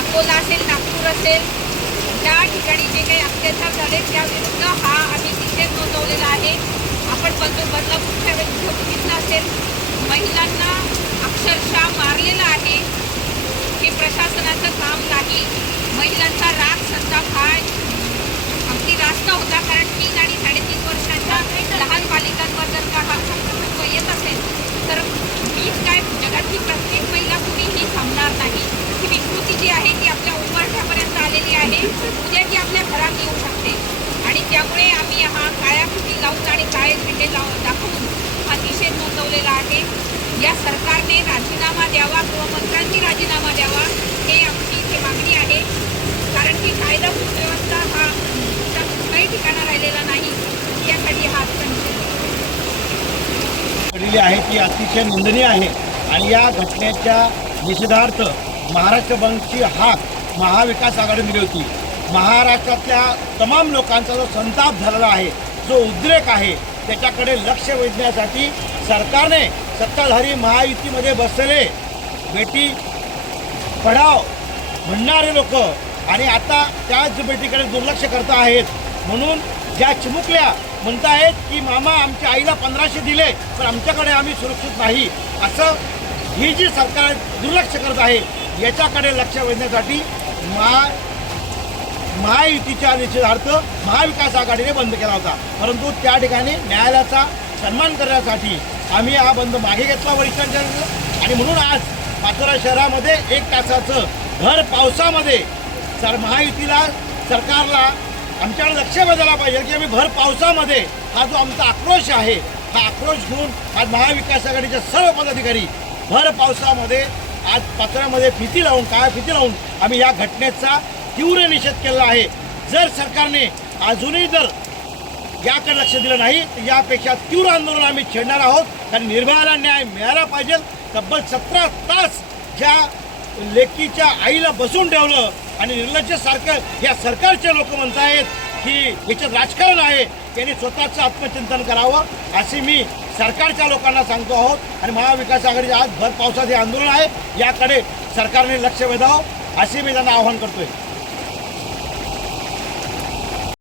अकोला असेल नागपूर असेल त्या ठिकाणी जे काही अत्याचार झाले त्याविरुद्ध हा आम्ही निषेध नोंदवलेला आहे. आपण बदल बदलापूरच्या वेळेस बघितलं असेल महिलांना अक्षरशः मारलेला आहे. हे प्रशासनाचं काम नाही. महिलांचा राग संताप हा अगदी जास्त होता कारण तीन आणि साडेतीन वर्षांच्या लहान बालिकांवर जर का हा संक्रमण येत असेल? तर मीच काय जगातली प्रत्येक महिला कुणीही थांबणार नाही? ही विकृती जी आहे ती आपल्या उंबरठ्यापर्यंत आलेली आहे. उद्या ती आपल्या घरात येऊ शकते. आणि त्यामुळे आम्ही हा काळ्या फिटी लावून आणि काळे झेंडे लाव दाखवून हा निषेध नोंदवलेला आहे. या सरकारने राजीनामा द्यावा गृहमंत्र्यांनी राजीनामा द्यावा हे आमची इथे मागणी आहे. कारण की कायदा सुव्यवस्था हा त्या कुठल्याही ठिकाणा राहिलेला नाही यासाठी हा घडलेली आहे ती अतिशय निंदनीय आहे. आणि या घटनेच्या निषेधार्थ महाराष्ट्र बंदची हाक महाविकास आघाडी दिली होती महाराष्ट्रातल्या तमाम लोकांचा जो संताप झालेला आहे जो उद्रेक आहे त्याच्याकडे लक्ष वेधण्यासाठी सरकारने सत्ताधारी महायुतीमध्ये बसलेले बेटी पढाव म्हणणारे लोक आणि आता त्याच बेटीकडे दुर्लक्ष करत आहेत. म्हणून ज्या चिमुकल्या म्हणतायत की मामा आमच्या आईला पंधराशे दिले पण आमच्याकडे आम्ही सुरक्षित नाही असं ही जी सरकार दुर्लक्ष करत आहे याच्याकडे लक्ष वेधण्यासाठी मा महायुतीच्या निषेधार्थ महाविकास आघाडीने बंद केला होता. परंतु त्या ठिकाणी न्यायालयाचा सन्मान करण्यासाठी आम्ही हा बंद मागे घेतला वरिष्ठांच्या आणि म्हणून आज पाचोरा शहरामध्ये एक तासाचं भर पावसामध्ये सर महायुतीला सरकारला आमच्याकडे लक्ष बदलायला पाहिजे की आम्ही भर पावसामध्ये हा जो आमचा आक्रोश आहे हा आक्रोश घेऊन आज महाविकास आघाडीचे सर्व पदाधिकारी भर पावसामध्ये आज पाचोऱ्यामध्ये फिती लावून काय फिती लावून आम्ही या घटनेचा तीव्र निषेध केला आहे. जर सरकारने अजूनही जर याकडे लक्ष दिलं नाही तर यापेक्षा तीव्र आंदोलन आम्ही छेडणार आहोत. कारण निर्भयाला न्याय मिळाला पाहिजे. तब्बल सतरा तास ज्या लेकीच्या आईला बसून ठेवलं आणि निर्लज्जसारखं या सरकारचे लोक म्हणत आहेत की याच्यात राजकारण आहे त्यांनी स्वतःचं आत्मचिंतन करावं. असे मी सरकारच्या लोकांना सांगतो आहोत. आणि महाविकास आघाडीचे आज भर पावसात हे आंदोलन आहे. याकडे सरकारने लक्ष वेधावं. असे मी त्यांना आवाहन करतोय.